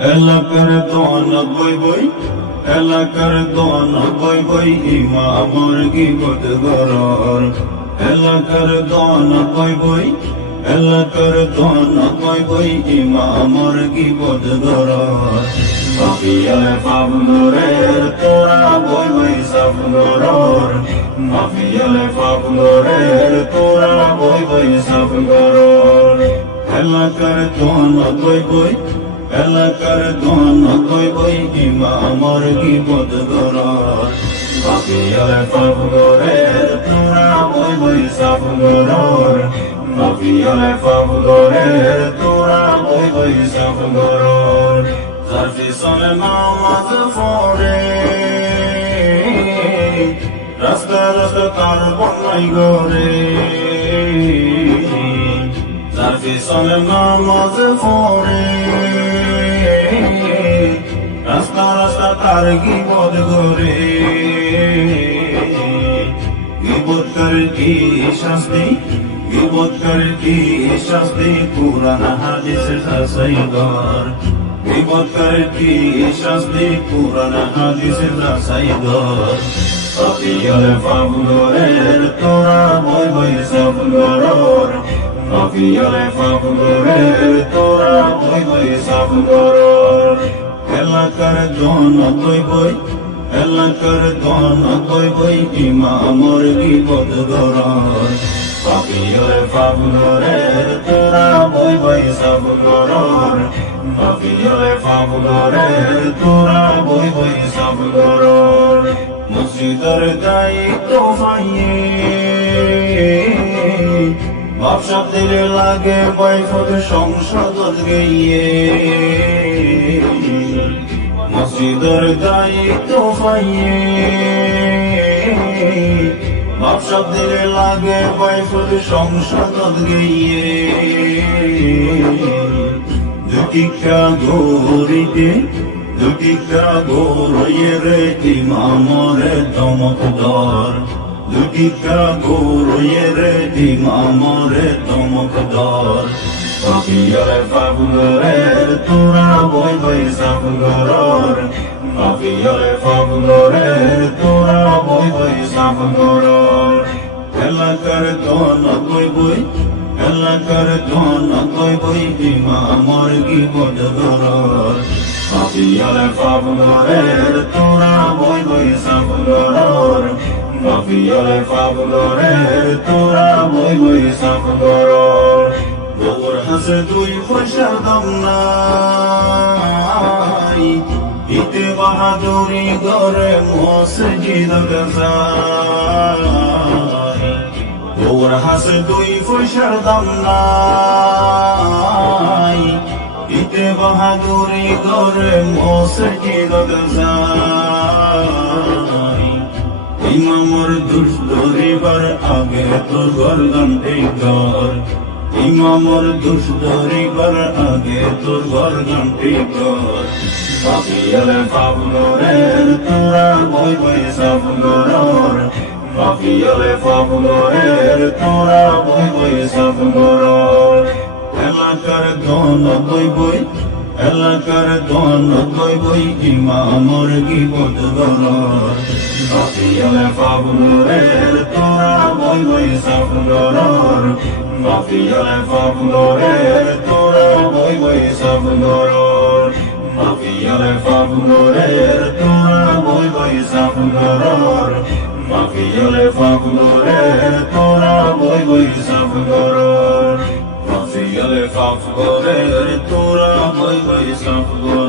এলাকার দোয়ান বই বই, এলাকার দোয়ান বই বই ইমা আমার গিবত গরর এলাকার দোয়ান বই বই, এলাকার দোয়ান বই বই ইমা আমার গিবত গরর মাফিয়ালে ফাবুলরের তোরা বই বই সব গরর মাফিয়ালে ফাবুলরের তোরা বই বই সব গরর এলাকার দোয়ান বই বই এলাকার দোয়ান বই বই ইমা আমার গিবত গরর মাফিয়ালে ফাবুলরের তোরা বই বই সব গরর মাফিয়ালে ফাবুলরের তোরা বই বই সব গরর জারফি সলে নামাজ পড়ে। রাস্তা রাস্তা তার বন্যাই গরে তার পিছনে নামাজ পড়ে রাস্তা রাস্তা তার গরে গিবদ করে কি শাস্তি? গিবদ করে কি শাস্তি? পুরান হাদিসের যাচাই কর গিবদ করে কি শাস্তি? পুরান হাদিসের যাচাই কর Mafiyale fabulorer, তোরা বই বই সব গরর Mafiyale fabulorer, তোরা বই বই গরর এলাকার জন বই বই এলাকার জন বই বই ইমা আমার বিপদ গরর Mafiyale fabulorer, তোরা বই বই গরর Mafiyale fabulorer, তোরা বই বই গরর মসজিদের দায়িত্ব পাইয়ে ব্যবসা দিলে লাগে বৈফত সংসদ গিয়ে মসজিদের দায়িত্ব পাইয়ে। ব্যবসা দিলে লাগে বৈফত সংসদ গিয়ে দুটি গরিতে দুটি গরয়ের ইমামরে দমক দর দুটি গরয়ের ইমামরে দমক দর পাপিয়ালে ফাবুলরের তোরা বই বই সাব গরর পাপিয়ালে ফাবুলরের তোরা বই বই সাব গরর এলাকার দন বই বই এলাকার দন বই বই ইমা আমার গিবদ গরর Mafiyale fabulorer, Mafiyale fabulorer, তোরা বই বই গরর গোবর হাসে দুই পয়সার দাম নাই। ইতে বাহাদুরি গরে মসজিদ গোবর হাসে দুই পয়সার দাম নাই। ইতে বাহাদুরি গরে মসজিদ গজাই ইমামর দুষ্টরিবার আগে তোর গর্দন টিকর ইমামর দুষ্টরিবার আগে তোর গর্দন টিকর পাপিয়ালে ফাবুলরের তোরা বই বই সব গরর। পাপিয়ালে ফাবুলরের তোরা বই বই সব গরর। এলাকার দন বই বই এলাকার দন বই বই ইমামর গিবত গরর মাফিয়ালে ফাবুলরের তোরা বই বই সব গরর মাফিয়ালে ফাবুলরের তোরা বই বই সব গরর মাফিয়ালে ফাবুলরের তোরা বই বই সব গরর মাফিয়ালে ফাবুলরের তোরা বই বই সব গরর মাফিয়ালে ফাবুলরের তোরা বই বই সব গরর